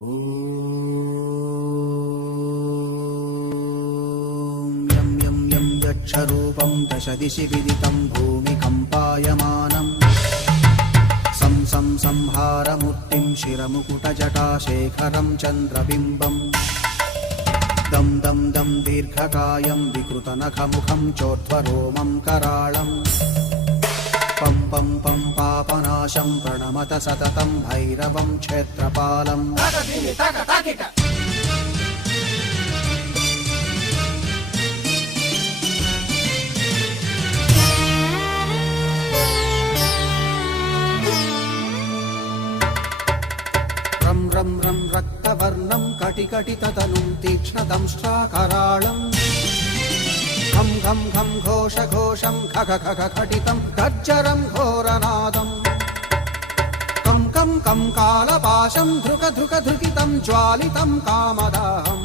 यं यं यं यक्षरूपं दशदिशि विदितं भूमिकम्पायमानं सं सं संहारमूर्तिं शिरमुकुटजटाशेखरं चन्द्रबिम्बं दं दं दं दीर्घकायं विकृतनखमुखं चोर्ध्वरोमं कराळं पं पं पं पापनाशं प्रणमत सततं भैरवं क्षेत्रपालम् रं रं रं रक्तवर्णं कटिकटिततनुं तीक्ष्णदंष्ट्राकराळम् घं घं घं घोषघोषं खग खग खटितं गर्जरं घोरनादम् कं कं कं कालपाशं धृक धृक धृकितं ज्वालितं कामदाहम्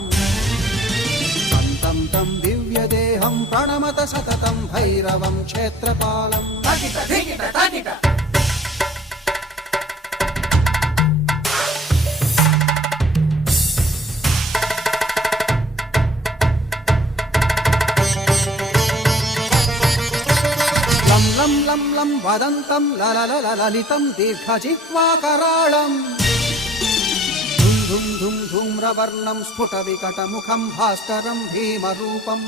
तं तं दिव्यदेहं प्रणमत सततं भैरवं क्षेत्रपालम् लं लं लं वदन्तं ललितं दीर्घजिह्वाकराळम् धुं धुं धुं धूम्रवर्णं स्फुटविकटमुखं भास्करं भीमरूपम्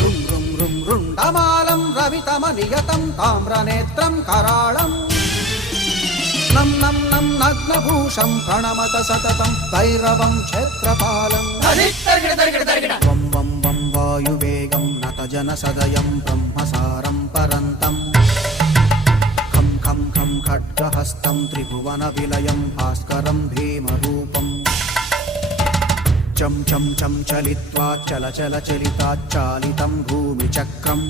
रुं रुं रुं रुण्डमालं रवितमनियतं ताम्रनेत्रं कराळम् नं नं नं नग्नभूषं प्रणमत सततं भैरवं क्षेत्रपालम् वं वं वं वायुवेगं नतजनसदयं ब्रह्मसारं परन्तं खं खं खं खड्गहस्तं त्रिभुवनविलयं भास्करं भीमरूपम् चं चं चं चलित्वा चलचलचलिताच्चालितं भूमिचक्रम्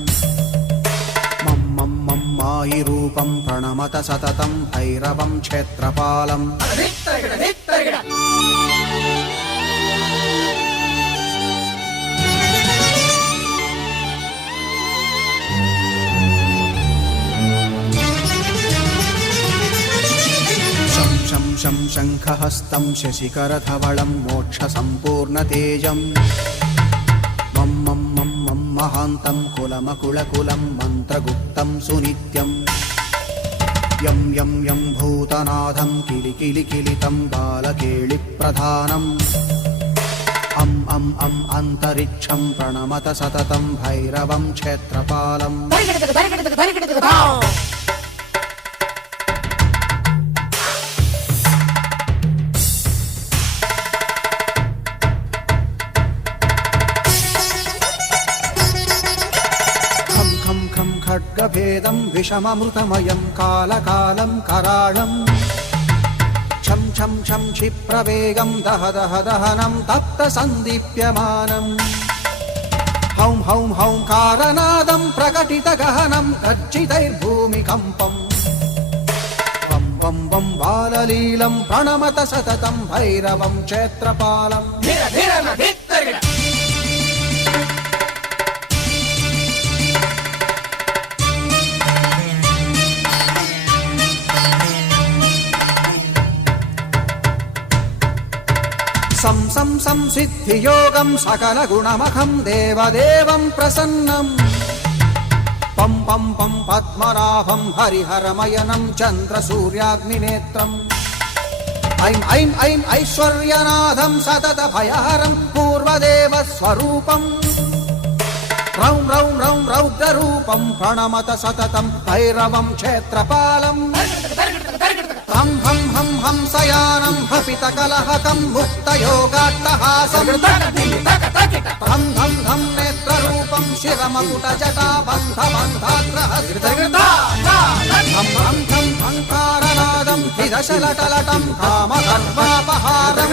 मं मं मं मायिरूपं प्रणमत सततं भैरवं क्षेत्रपालम् शं शं शङ्खहस्तं शशिकरधवलं मोक्षसम्पूर्णतेजम् मं मं मं मं महान्तं कुलमकुलकुलं मन्त्रगुप्तं सुनित्यम् यं यं यं भूतनाथं किलिकिलिकिलितं बालकेलिप्रधानम् अं अं अं अन्तरिक्षं प्रणमत सततं भैरवं क्षेत्रपालम् खड्गभेदं विषममृतमयं कालकालं कराळम् छं छं छं क्षिप्रवेगं दह दह दहनं तप्तसन्दीप्यमानम् हौं हौं हौं कारनादं प्रकटितगहनं गर्जितैर्भूमिकम्पम् वं वं वं बाललीलं प्रणमत सततं भैरवं क्षेत्रपालम् सं सं संसिद्धियोगं सकलगुणमखं देवदेवं प्रसन्नम् पं पं पं पद्मनाभं हरिहरमयनं चन्द्रसूर्याग्निनेत्रम् ऐं ऐं ऐं ऐश्वर्यनाथं सततभयहरं पूर्वदेवस्वरूपम् रौं रौं रौं रौद्ररूपं प्रणमत सततं भैरवं क्षेत्रपालम् हं हं हं हंसयानं हपितकलहकं मुक्तयोगाट्टहासं धं धं धं नेत्ररूपं शिरमकुटजटाबन्धबन्धाग्रहस्तं धं धं धं हङ्कारनादं विदशलटलटं कामगर्वापहारं